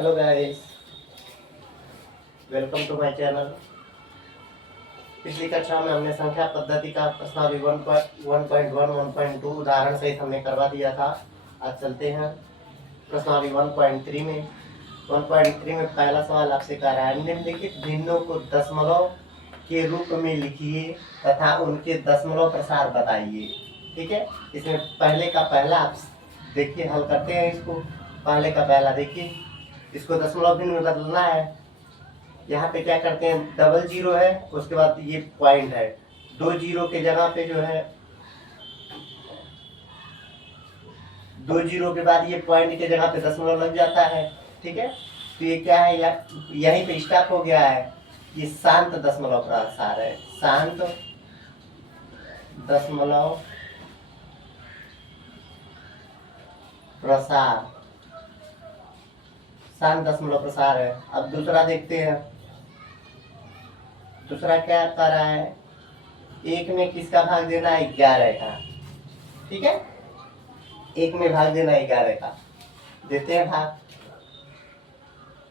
Hello guys, welcome to my channel. पिछली कक्षा में हमने संख्या पद्धति का प्रश्नावली 1.1 1.2 उदाहरण सहित हमने करवा दिया था। आज चलते हैं प्रश्नावली 1.3 में। 1.3 में पहला सवाल आपसे कह रहा है, निम्नलिखित भिन्नों को दशमलव के रूप में लिखिए तथा उनके दशमलव प्रसार बताइए। ठीक है, इसमें पहले का पहला आप देखिए, हल करते हैं इसको। पहले का पहला देखिए, इसको दशमलव भिन्न में बदलना है। यहाँ पे क्या करते हैं, डबल जीरो है, उसके बाद ये पॉइंट है, दो जीरो के जगह पे जो है, दो जीरो के बाद ये पॉइंट के जगह पे दशमलव लग जाता है। ठीक है, तो ये क्या है, यहीं पे स्टॉप हो गया है। ये शांत दशमलव प्रसार है, शांत दशमलव प्रसार, शांत दशमलव प्रसार है। अब दूसरा देखते हैं, दूसरा क्या कर रहा है, एक में किसका भाग देना है, 11 का। ठीक है, एक में भाग देना है 11 का, देते हैं भाग।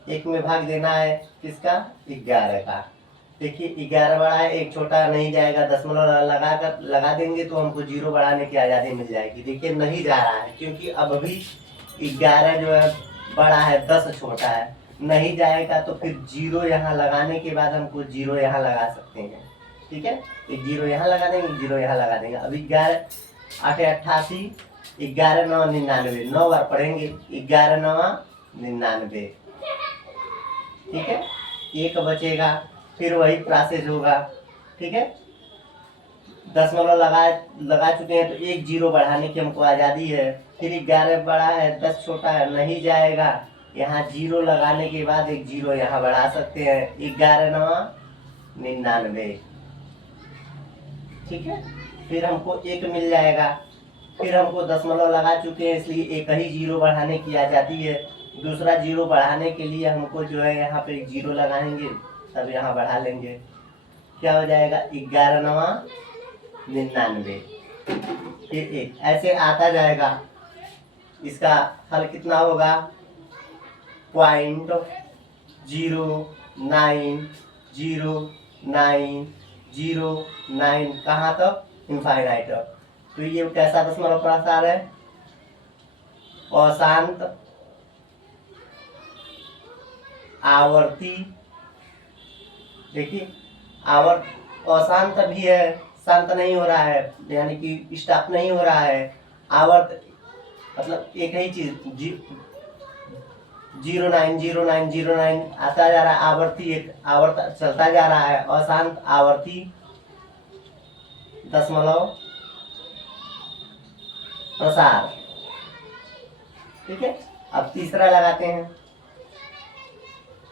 एक में भाग देना है किसका, 11 का। देखिए 11 बड़ा है, एक छोटा नहीं जाएगा, दशमलव लगा देंगे तो हमको जीरो बढ़ाने की आज़ादी मिल जाएगी। देखिए नहीं जा रहा है, क्योंकि अब अभी 11 जो है बड़ा है, 10 छोटा है, नहीं जाएगा तो फिर जीरो यहाँ लगाने के बाद हमको जीरो यहाँ लगा सकते हैं। ठीक है, एक जीरो यहाँ लगा देंगे, जीरो यहाँ लगा देंगे। अब 11 8 88, 11 9 99, 9 बार पढ़ेंगे, 11 9 99। ठीक है, एक बचेगा, फिर वही प्रोसेस होगा। ठीक है, दशमलव लगा चुके हैं तो एक जीरो बढ़ाने की हमको आज़ादी है। फिर 11 बड़ा है, 10 छोटा है, नहीं जाएगा, यहाँ जीरो लगाने के बाद एक जीरो यहाँ बढ़ा सकते हैं, 11 9 99। ठीक है, फिर हमको एक मिल जाएगा। फिर हमको दशमलव लगा चुके हैं, इसलिए एक ही जीरो बढ़ाने की आज़ादी है। दूसरा जीरो बढ़ाने के लिए हमको जो है यहाँ पे एक जीरो लगाएंगे, तब यहाँ बढ़ा लेंगे, क्या हो जाएगा, 11 9 99। फिर एक ऐसे आता जाएगा। इसका हल कितना होगा, 0.090909, कहाँ तक, इनफाइनाइट। तो ये कैसा दशमलव प्रसार है, अशांत आवर्ती। देखिए अशांत भी है, शांत नहीं हो रहा है, यानी कि स्टॉप नहीं हो रहा है। आवर्त मतलब एक ही चीज, 090909 आता जा रहा है, आवर्ती एक आवर्त चलता जा रहा है, अशांत आवर्ती दशमलव प्रसार। ठीक है, अब तीसरा लगाते हैं।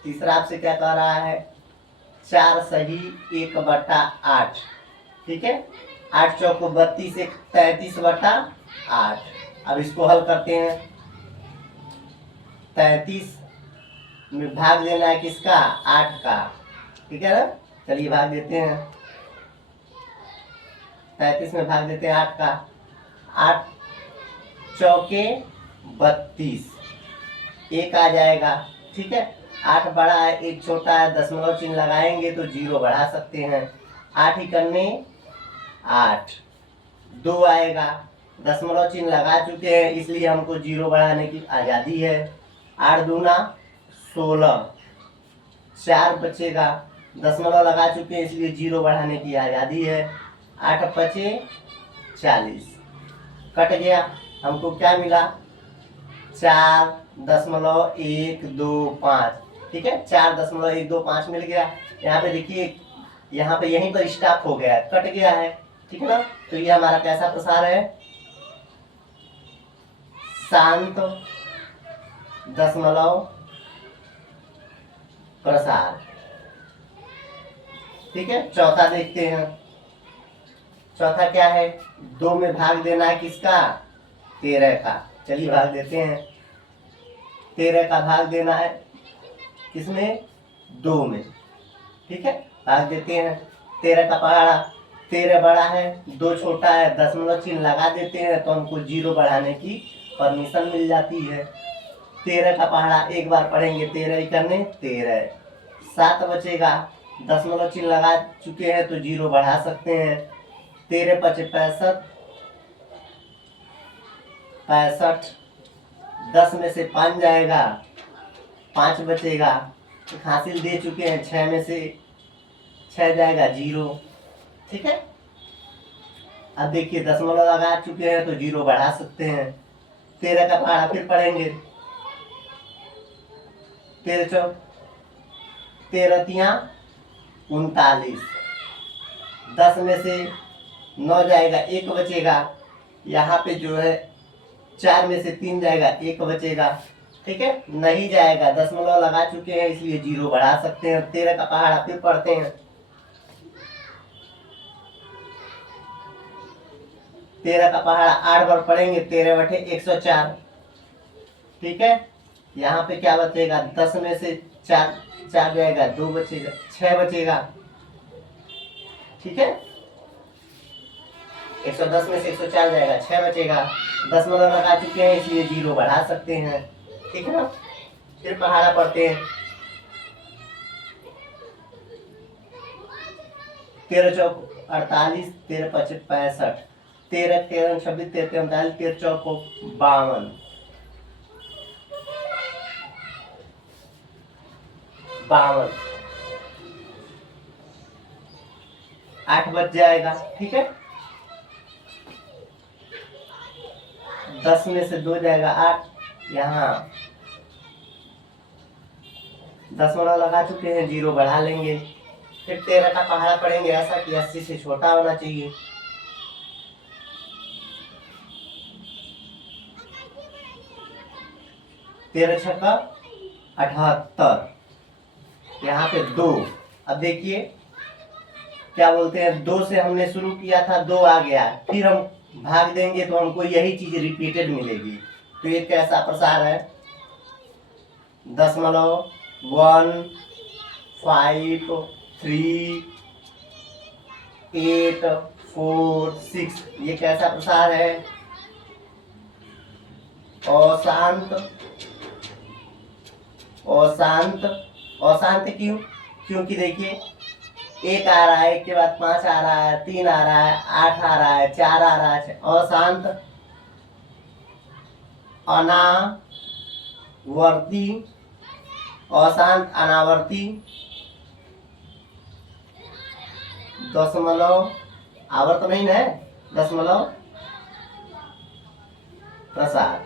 तीसरा आपसे क्या कह रहा है, 4 सही 1/8। ठीक है, 8 चौको 32, 33/8। अब इसको हल करते हैं। 33 में भाग देना है किसका, 8 का। ठीक है ना, चलिए भाग देते हैं। 33 में भाग देते हैं 8 का, 8 चौके 32, एक आ जाएगा। ठीक है, 8 बड़ा है, एक छोटा है, दशमलव चिन्ह लगाएंगे तो जीरो बढ़ा सकते हैं। 8 ही करने 8, 2 आएगा, दशमलव चिन्ह लगा चुके हैं, इसलिए हमको जीरो बढ़ाने की आज़ादी है। 8 दूना 16, 4 बचेगा, दशमलव लगा चुके हैं, इसलिए जीरो बढ़ाने की आज़ादी है। 8 बचे 40, कट गया, हमको क्या मिला, 4.125। ठीक है, 4.125 मिल गया। यहाँ पे देखिए, यहाँ पे यहीं पर स्टॉप हो गया, कट गया है। ठीक है ना, तो ये हमारा कैसा प्रसार है, शांत दशमलव प्रसार। ठीक है, चौथा देखते हैं। चौथा क्या है, 2 में भाग देना है किसका, 13 का। चलिए भाग देते हैं। 13 का भाग देना है किसमें, 2 में। ठीक है, भाग देते हैं। 13 का पहाड़ा, 13 बड़ा है, 2 छोटा है, दशमलव चिन्ह लगा देते हैं तो हमको जीरो बढ़ाने की परमिशन मिल जाती है। 13 का पहाड़ा एक बार पढ़ेंगे, 13 करने 13, 7 बचेगा, दशमलव चिन्ह लगा चुके हैं तो 0 बढ़ा सकते हैं। 13 × 5 = 65, 65, 10 में से 5 जाएगा, 5 बचेगा, हासिल दे चुके हैं। 6 में से 6 जाएगा 0, ठीक है। अब देखिए दशमलव लगा चुके हैं तो 0 बढ़ा सकते हैं। 13 का पहाड़ा फिर पढ़ेंगे, 13 × 39, 10 में से 9 जाएगा, 1 बचेगा, यहाँ पे जो है 4 में से 3 जाएगा, 1 बचेगा, ठीक है। नहीं जाएगा, दशमलव लगा चुके हैं इसलिए 0 बढ़ा सकते हैं। 13 का पहाड़ा फिर पढ़ते हैं, 13 का पहाड़ा 8 बार पढ़ेंगे, 13 बटे 104, ठीक है। यहाँ पे क्या बचेगा, 10 में से 4 जाएगा, 2 बचेगा, 6 बचेगा, ठीक है। 110 में से 104 जाएगा, 6 बचेगा, दशमलव लगा चुके हैं इसलिए 0 बढ़ा सकते हैं, ठीक है ना। फिर पहाड़ा पढ़ते हैं, 13 × 4 = 48, 13 × 5 = 65, 13 × 13 = 26, 13 × 3 = 39, 13 × 4 = 52, 8 बच जाएगा, ठीक है। 10 में से 2 जाएगा, 8, यहाँ दशमलव लगा चुके हैं, 0 बढ़ा लेंगे। फिर 13 का पहाड़ा पढ़ेंगे, ऐसा कि 80 से छोटा होना चाहिए। 13 × 6 = 78, यहाँ पे 2। अब देखिए क्या बोलते हैं, 2 से हमने शुरू किया था, 2 आ गया, फिर हम भाग देंगे तो हमको यही चीज रिपीटेड मिलेगी। तो ये कैसा प्रसार है, 0.1 5 3 8 4 6, ये कैसा प्रसार है, अशांत। अशांत, अशांत क्यों, क्योंकि देखिए 1 आ रहा है, 1 के बाद 5 आ रहा है, 3 आ रहा है, 8 आ रहा है, 4 आ रहा है, अशांत। अनावर्ती, अशांत अनावर्ती, दशमलव आवर्त नहीं है, दशमलव प्रसार।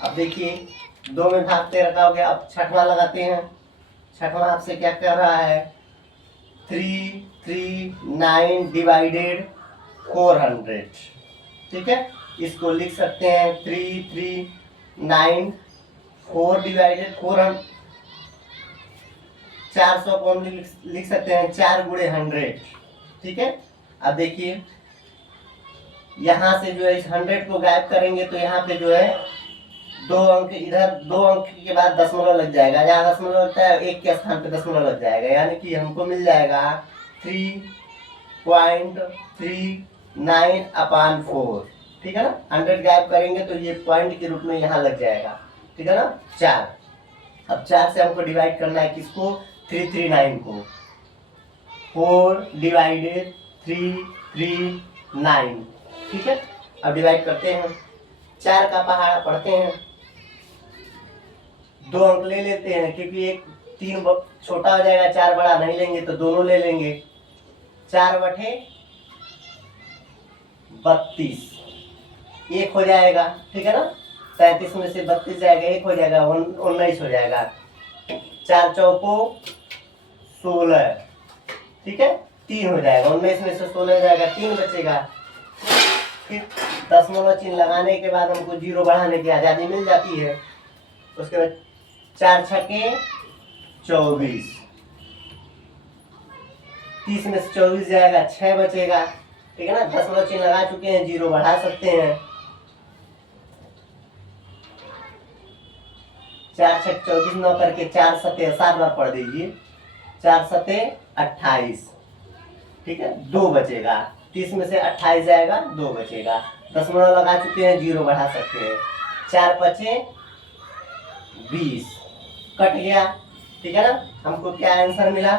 अब देखिए 2 में भाग 13 का हो गया। अब छठवां लगाते हैं, छठवां आपसे क्या कर रहा है, 339 / 400, ठीक है। इसको लिख सकते हैं 339 4 / 400, 400 को हम लिख सकते हैं 4 × 100, ठीक है। अब देखिए यहाँ से जो है इस 100 को गायब करेंगे तो यहाँ पे जो है 2 अंक, इधर 2 अंक के बाद दशमलव लग जाएगा, जहाँ दशमलव लगता है 1 के स्थान पे दशमलव लग जाएगा, यानी कि हमको मिल जाएगा 3.39/4, ठीक है ना। 100 गायब करेंगे तो ये पॉइंट के रूप में यहाँ लग जाएगा, ठीक है ना। 4, अब 4 से हमको डिवाइड करना है किसको, 339 को, 4 / 339, ठीक है। अब डिवाइड करते हैं, 4 का पहाड़ा पढ़ते हैं, 2 अंक ले लेते हैं क्योंकि एक 3 छोटा हो जाएगा, 4 बड़ा नहीं लेंगे तो दोनों ले लेंगे। 4 बटे 32, 1 हो जाएगा, ठीक है ना। 37 में से 32 जाएगा, 1 हो जाएगा, 19 हो जाएगा। 4 चौको 16, ठीक है, 3 हो जाएगा, 19 में से 16 जाएगा, 3 बचेगा। फिर दशमलव चिन्ह लगाने के बाद हमको 0 बढ़ाने की आज़ादी मिल जाती है। उसके बाद 4 छके 24, 30 में से 24 जाएगा, 6 बचेगा, ठीक है ना। दशमलव चिन्ह लगा चुके हैं, 0 बढ़ा सकते हैं। 4 छक 24, 9 करके 4 सते 7 बार पढ़ दीजिए, 4 सते 28, ठीक है, 2 बचेगा। 30 में से 28 जाएगा, 2 बचेगा। दशमलव लगा चुके हैं, 0 बढ़ा सकते हैं। 4 पचे 20 कट गया, ठीक है ना। हमको क्या आंसर मिला?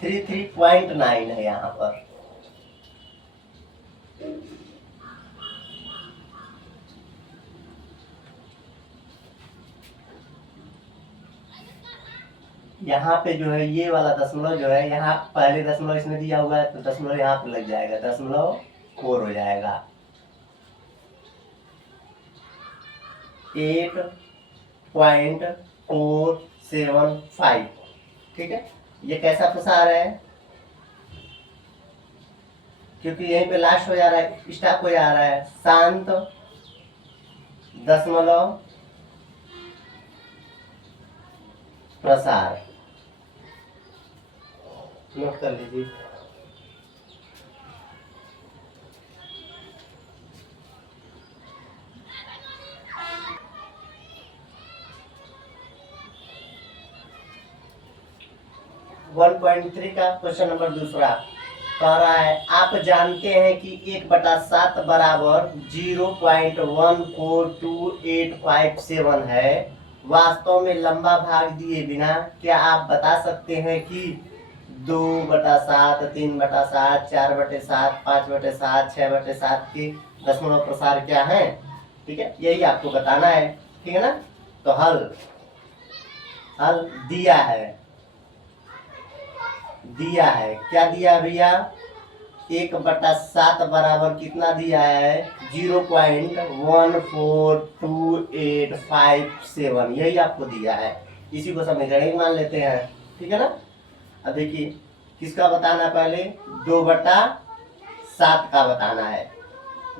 33.9 है यहाँ पर। यहाँ पे जो है ये वाला दशमलव जो है, यहाँ पहले दशमलव इसने दिया हुआ है तो दशमलव यहाँ पे लग जाएगा, 0.4 हो जाएगा। 8.475, ठीक है। ये कैसा प्रसार है? क्योंकि यहीं पे लास्ट हो जा रहा है, स्टॉप हो जा रहा है। शांत दशमलव प्रसार, नोट कर लीजिए। वन पॉइंट थ्री का क्वेश्चन नंबर दूसरा कह रहा है, आप जानते हैं कि 1/7 बराबर 0.142857 है। वास्तव में लंबा भाग दिए बिना क्या आप बता सकते हैं कि 2/7, 3/7, 4/7, 5/7, 6/7 के दशमलव प्रसार क्या है? ठीक है, यही आपको बताना है, ठीक है ना। तो हल दिया है क्या दिया भैया? 1/7 बराबर कितना दिया है? 0.142857, यही आपको दिया है। इसी को समीकरण मान लेते हैं, ठीक है ना। अब देखिए किसका बताना है? पहले 2/7 का बताना है।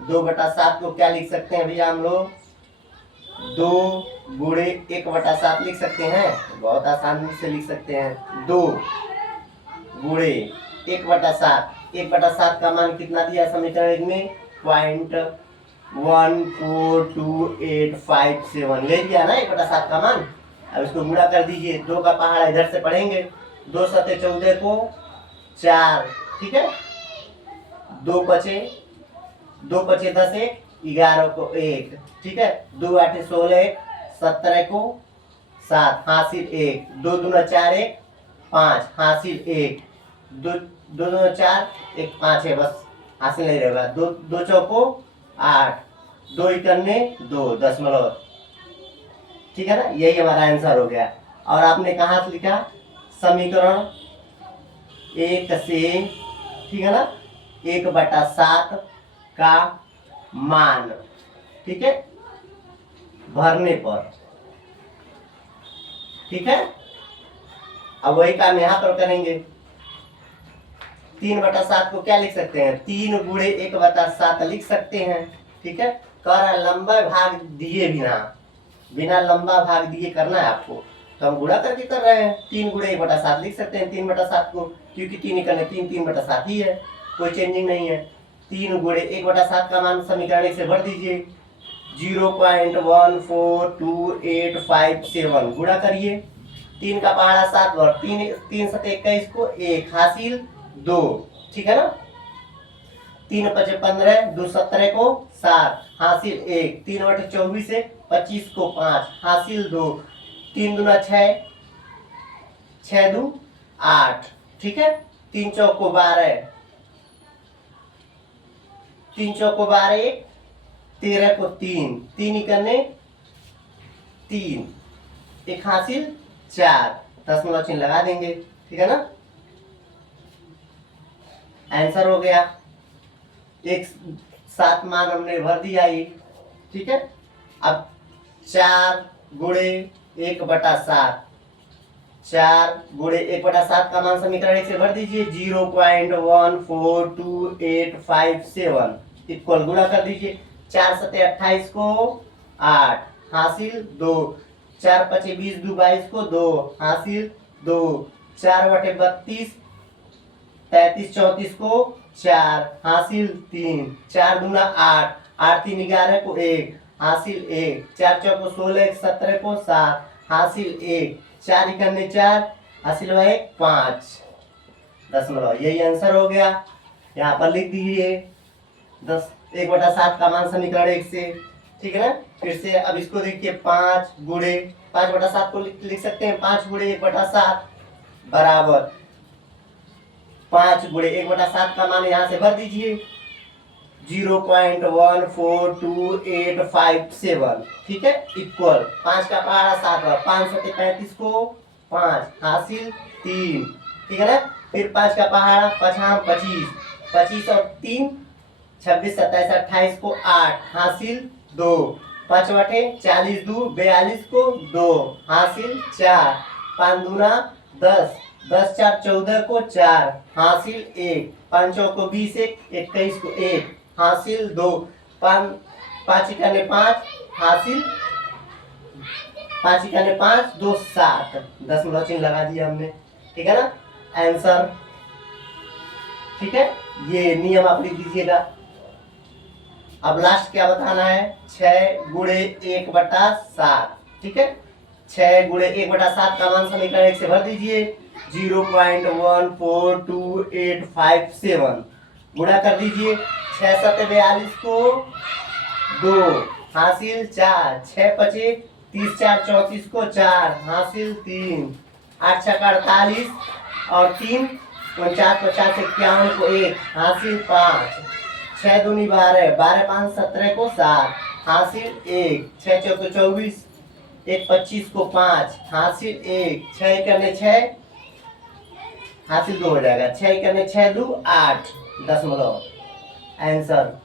2/7 को क्या लिख सकते हैं भैया हम लोग? 2 गुणे 1/7 लिख सकते हैं, बहुत आसानी से लिख सकते हैं। 2 गुणे 1/7, 1/7 का मान कितना दिया समीकरण में? 0.14287 ले लिया ना 1/7 का मान। अब इसको गुणा कर दीजिए, 2 का पहाड़ा इधर से पढ़ेंगे, 2 सते 14 को 4, ठीक है। 2 पचे 10 1, 11 को 1, ठीक है। 2 8 16, 17 को 7, हासिल 1, 2 दूना 4 1 5, हासिल 1, 2 दूना 4 1 5 है, बस हासिल नहीं रहेगा। 2 चौको 8, 2 इकन्ने 2 दशमलव, ठीक है ना। यही हमारा आंसर हो गया। और आपने कहाँ से लिखा? समीकरण 1 से, ठीक है ना, 1/7 का मान, ठीक है, भरने पर, ठीक है। अब वही काम यहाँ पर करेंगे। 3/7 को क्या लिख सकते हैं? 3 गुणे 1/7 लिख सकते हैं, ठीक है। कह रहा है लंबा भाग दिए बिना लंबा भाग दिए करना है आपको, तो हम गुणा करके कर रहे हैं। 3 गुणे 1/7 लिख सकते हैं 3/7 को, क्योंकि 3 करने 3/7 ही है, कोई चेंजिंग नहीं है। 3 गुणे 1/7 का मान समीकरण से भर दीजिए, 0.14287 गुणा करिए। 3 का पहाड़ा 7 बार, 3 7 21 को 1, हासिल 2, ठीक है ना। 3 5 15, 2 17 को 7, हासिल 1, 3 8 24 से 25 को 5, हासिल 2, 3 दूना 6, 6 2 8, ठीक है। 3 चौक को 12, 3 चौक को 12, 13 को 3, 3 इकन्ने 3, 1 हासिल 4, दशमलव चिन्ह लगा देंगे, ठीक है ना। आंसर हो गया। 1/7 मान हमने भर दिया ये, ठीक है। अब 4 गुणे 1/7, 4 गुणे 1/7 का मान समीकरण से भर दीजिए, 0.14287 इक्वल गुणा कर दीजिए। 4 7 28 को 8, हासिल 2, 4 5 20 2 22 को 2, हासिल 2, 4 बटे 32 33 34 को 4, हासिल 3, 4 दूना 8, 8 3 11 को 1, हासिल 1, 4 चौक को 16 17 को 7, हासिल 1, 4 इकन्ने 4, हासिल 1 5, दशमलव, यही आंसर हो गया। यहाँ पर लिख दीजिए 1/7 का मान समीकरण 1 से, ठीक है ना। फिर से अब इसको देखिए 5 गुणे 5/7 को लिख सकते हैं 5 गुणे 1/7 बराबर 5 गुणे 1/7 का मान यहाँ से भर दीजिए 0.142857, ठीक है, इक्वल 5 का पहाड़ा 7 और 5 सत्ते 35 को 5 हासिल 3, ठीक है ना। फिर 5 का पहाड़ा 5 25, 25 और 3 26 27 28 को 8 हासिल 2, 5 बटे 40 2 42 को 2 हासिल 4, 5 दूना 10, 10 4 14 को 4 हासिल 1, 5 को 20 1 21 को 1 हासिल 2, 5 इकाने 5 हासिल 5 इकाने 5 2 7, दशमलव चिन्ह लगा दिया हमने, ठीक है ना। आंसर, ठीक है, ये नियम आप लिख दीजिएगा। अब लास्ट क्या बताना है, 6 गुणे 1/7, ठीक है। 6 गुणे 1/7 का मान समीकरण 1 से भर दीजिए 0.142857, गुणा कर दीजिए 6 7 42 को 2 हासिल 4, 6 5 30 4 34 को 4 हासिल 3, 8 6 48 और 3 49 50 51 को 1 हासिल 5, 6 दूनी 12 12 5 17 को 7 हासिल 1, 6 4 24 1 25 को 5 हासिल 1, 6 करने 6 हासिल 2 हो जाएगा, 6 करने 6 2 8, दशमलव आंसर।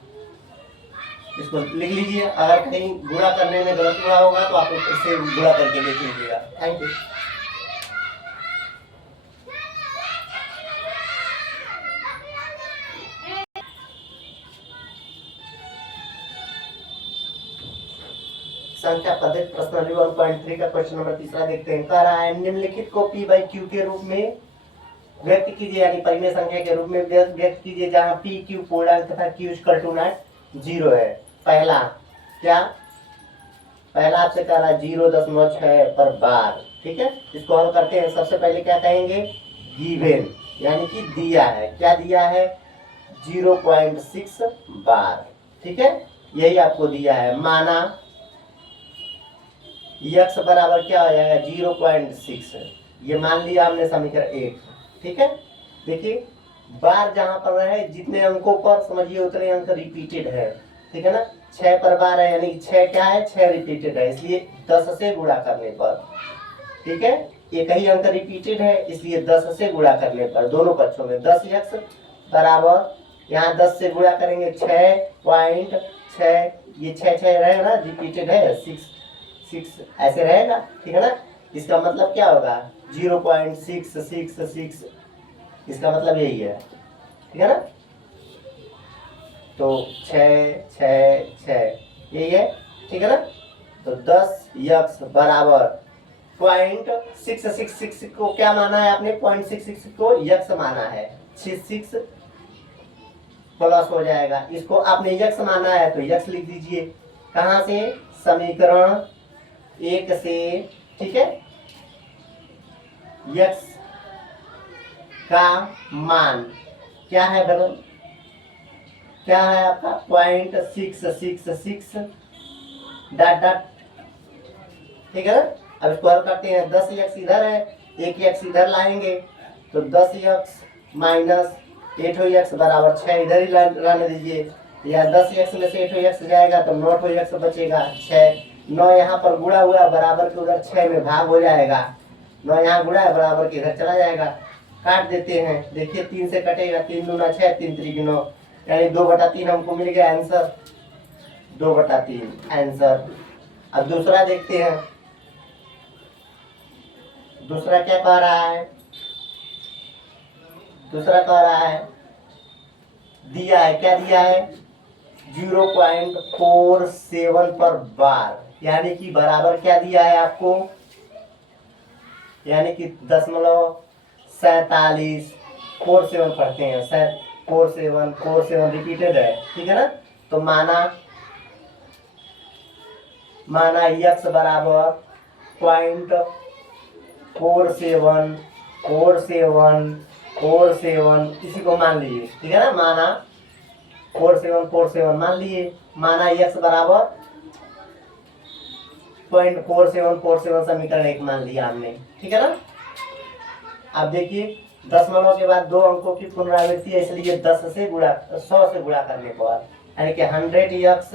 इसको लिख लीजिए, अगर कहीं गुणा करने में गलत हुआ होगा तो आप इससे गुणा करके लिख लीजिएगा। Thank you. संख्या पद्धति प्रश्नावली 1.3 का क्वेश्चन नंबर 3 देखते हैं। कह रहा है निम्नलिखित को P by Q के रूप में व्यक्त कीजिए, यानी परिमेय संख्या के रूप में व्यक्त कीजिए जहां P Q पूर्णांक तथा Q इक्वल टू 0 है। पहला क्या, पहला आपसे कह रहा है 0.6 पर बार, ठीक है। इसको हल करते हैं। सबसे पहले क्या कहेंगे, गिवन, यानी कि दिया है, क्या दिया है 0.6 बार, ठीक है, यही आपको दिया है। माना x बराबर क्या हो जाएगा 0.6, ये मान लिया हमने समीकरण 1, ठीक है। देखिए बार जहां पर रहे जितने अंकों पर समझिए उतने अंक रिपीटेड है, ठीक है ना। 6 पर बार है यानी 6 क्या है 6 रिपीटेड है, इसलिए 10 से गुणा करने पर, ठीक है, एक ही अंक रिपीटेड है इसलिए 10 से गुणा करने पर दोनों पक्षों में 10x बराबर, यहाँ 10 से गुणा करेंगे 6.6, ये 6 रहेगा ना, रिपीटेड है 6 ऐसे रहेगा, ठीक है ना। इसका मतलब क्या होगा 0.666, इसका मतलब यही है, ठीक है ना। तो 6 6 6 यही है, ठीक है ना। तो 10x बराबर 0.666 को क्या माना है आपने, 0.66 को यक्स माना है, 66 प्लस हो जाएगा, इसको आपने यक्स माना है तो यक्स लिख दीजिए। कहां से, समीकरण 1 से, ठीक है। यक्स का मान क्या है बदल, क्या है आपका 0.666 डॉट डॉट, ठीक है ना। अब इसको हल करते हैं, 10x इधर है 1x इधर लाएंगे तो 10x माइनस 8x बराबर 6 इधर ही रहने दीजिए, या 10x में से 8x जाएगा तो 9x बचेगा, 6 9 यहाँ पर गुणा हुआ बराबर के उधर 6 में भाग हो जाएगा, 9 यहाँ गुणा है बराबर के इधर चला जाएगा, काट देते हैं। देखिए 3 से कटेगा, 3 दूना 6 3 3 9, यानी 2/3 हमको मिल गया आंसर, 2/3 आंसर। अब दूसरा देखते हैं, दूसरा क्या कह रहा है, दूसरा कह रहा है दिया है, क्या दिया है 0.47 पर बार, यानी कि बराबर क्या दिया है आपको, यानी कि 0.47 47 पढ़ते हैं, 47 रिपीटेड है, ठीक है ना। तो माना x बराबर 0.47 47 इसी को मान लिए, ठीक है ना, माना 4747 मान लिए, माना x बराबर 0.4747 समीकरण 1 मान लिया हमने, ठीक है ना। अब देखिए दशमलव के बाद 2 अंकों की पुनरावृत्ति है, इसलिए 10 से गुणा 100 से गुणा करने पर यानी कि 100x,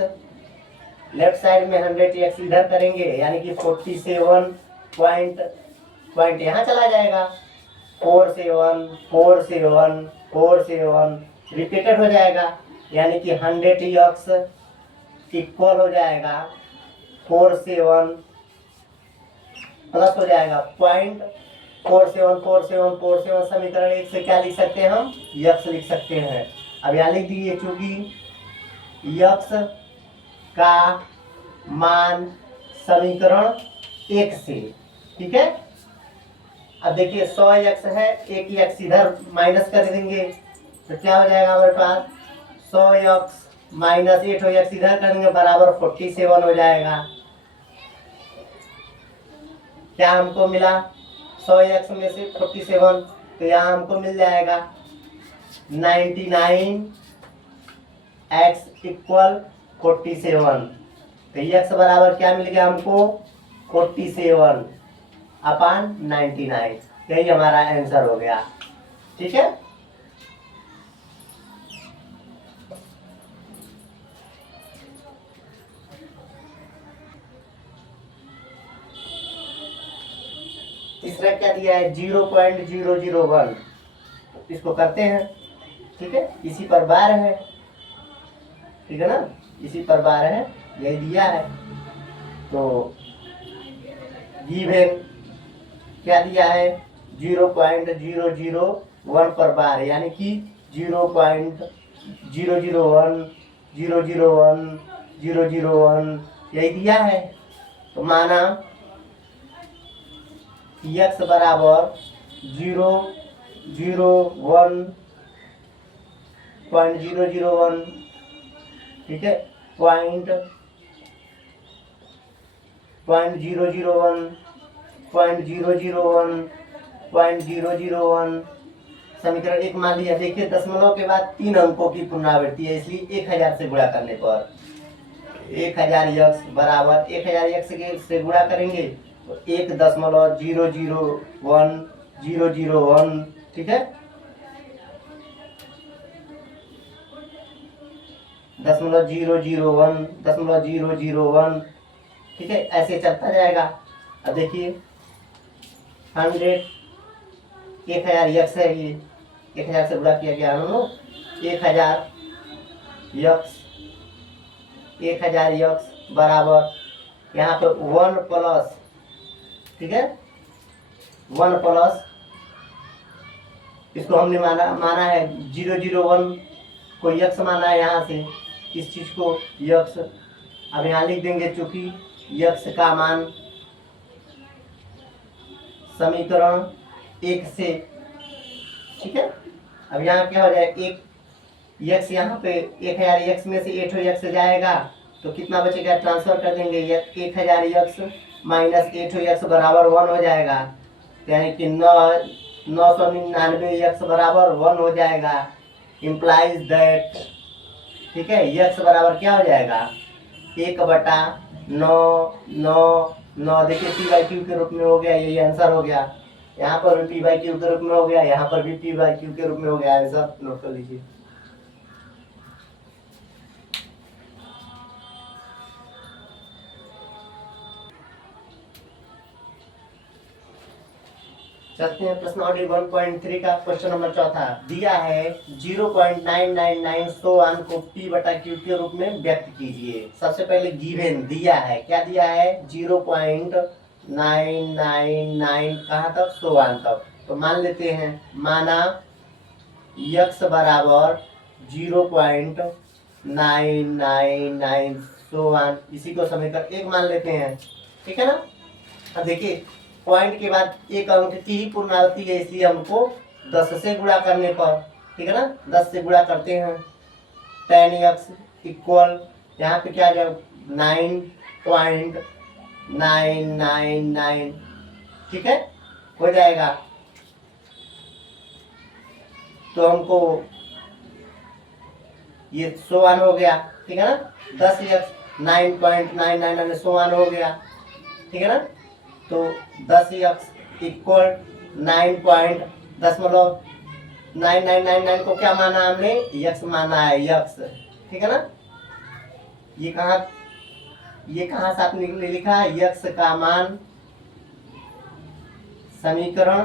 लेफ्ट साइड में 100x इधर करेंगे यानी कि 47 पॉइंट यहाँ चला जाएगा, 47 रिपीटेड हो जाएगा यानी कि 100x इक्वल हो जाएगा 47 प्लस हो जाएगा 0.47 समीकरण 1 से क्या लिख सकते हैं हम, यक्स लिख सकते हैं। अब यहाँ लिख दीजिए चूंकि यक्स का मान समीकरण 1 से, ठीक है। अब देखिए 100x है, एक x इधर माइनस कर देंगे तो क्या हो जाएगा हमारे पास 100x माइनस 8x इधर करेंगे बराबर 47 हो जाएगा। क्या हमको मिला 100x में से 47, तो यहाँ हमको मिल जाएगा 99x इक्वल 47, तो x बराबर क्या मिल गया हमको 47/99, यही हमारा आंसर हो गया, ठीक है। तीसरा क्या दिया है 0.001, इसको करते हैं, ठीक है, इसी पर बार है, ठीक है ना, इसी पर बार है, यही दिया है। तो गिवन क्या दिया है 0.001 पर बार यानी कि 0.001 यही दिया है। तो माना x बराबर 0.001, ठीक है, 0.001 समीकरण 1 मान लिया। देखिए दशमलव के बाद 3 अंकों की पुनरावृत्ति है, इसलिए 1000 से गुणा करने पर 1000x बराबर 1000x से गुणा करेंगे तो 1.001, ठीक है, 0.001, ठीक है, ऐसे चलता जाएगा। अब देखिए 1000x है, ये 1000 से गुणा किया गया हम लोग 1000x बराबर यहाँ पे 1 प्लस, ठीक है, 1 प्लस इसको हमने माना है 001 को x माना है, यहाँ से इस चीज को x, अब यहाँ लिख देंगे चूंकि x का मान समीकरण 1 से, ठीक है। अब यहाँ क्या हो जाए एक x यहाँ पे 1000x में से 8x जाएगा तो कितना बचेगा, ट्रांसफर कर देंगे 1000x माइनस 8x बराबर 1 हो जाएगा, यानी कि 999x बराबर 1 हो जाएगा, इम्प्लाइज दैट, ठीक है, x बराबर क्या हो जाएगा 1/999, देखिए p/q के रूप में हो गया, यही आंसर हो गया। यहाँ पर भी p/q के रूप में हो गया, यहाँ पर भी p/q के रूप में हो गया, आंसर नोट कर लीजिए। चलते हैं प्रश्नावली 1.3 का क्वेश्चन नंबर चौथा। दिया है 0.999 100 को p/q के रूप में व्यक्त कीजिए। सबसे पहले गिवन दिया है, क्या दिया है 0.999 कहाँ तक 100 तक, तो मान लेते हैं, माना x बराबर 0.999 100, इसी को समीकरण 1 मान लेते हैं, ठीक है ना। अब देखिए पॉइंट के बाद एक अंक की ही पुनरावृत्ति है, इसलिए हमको 10 से गुणा करने पर, ठीक है ना, 10 से गुणा करते हैं 10x इक्वल यहाँ पे क्या जाए 9.999, ठीक है, हो जाएगा। तो हमको ये 100 हो गया, ठीक है ना। 10x 9.999 100 हो गया, ठीक है ना। तो 10x इक्वल 9.999 को क्या माना हमने, यक्स माना है, यक्स, ठीक है ना। ये कहाँ से आपने लिखा है, यक्स का मान समीकरण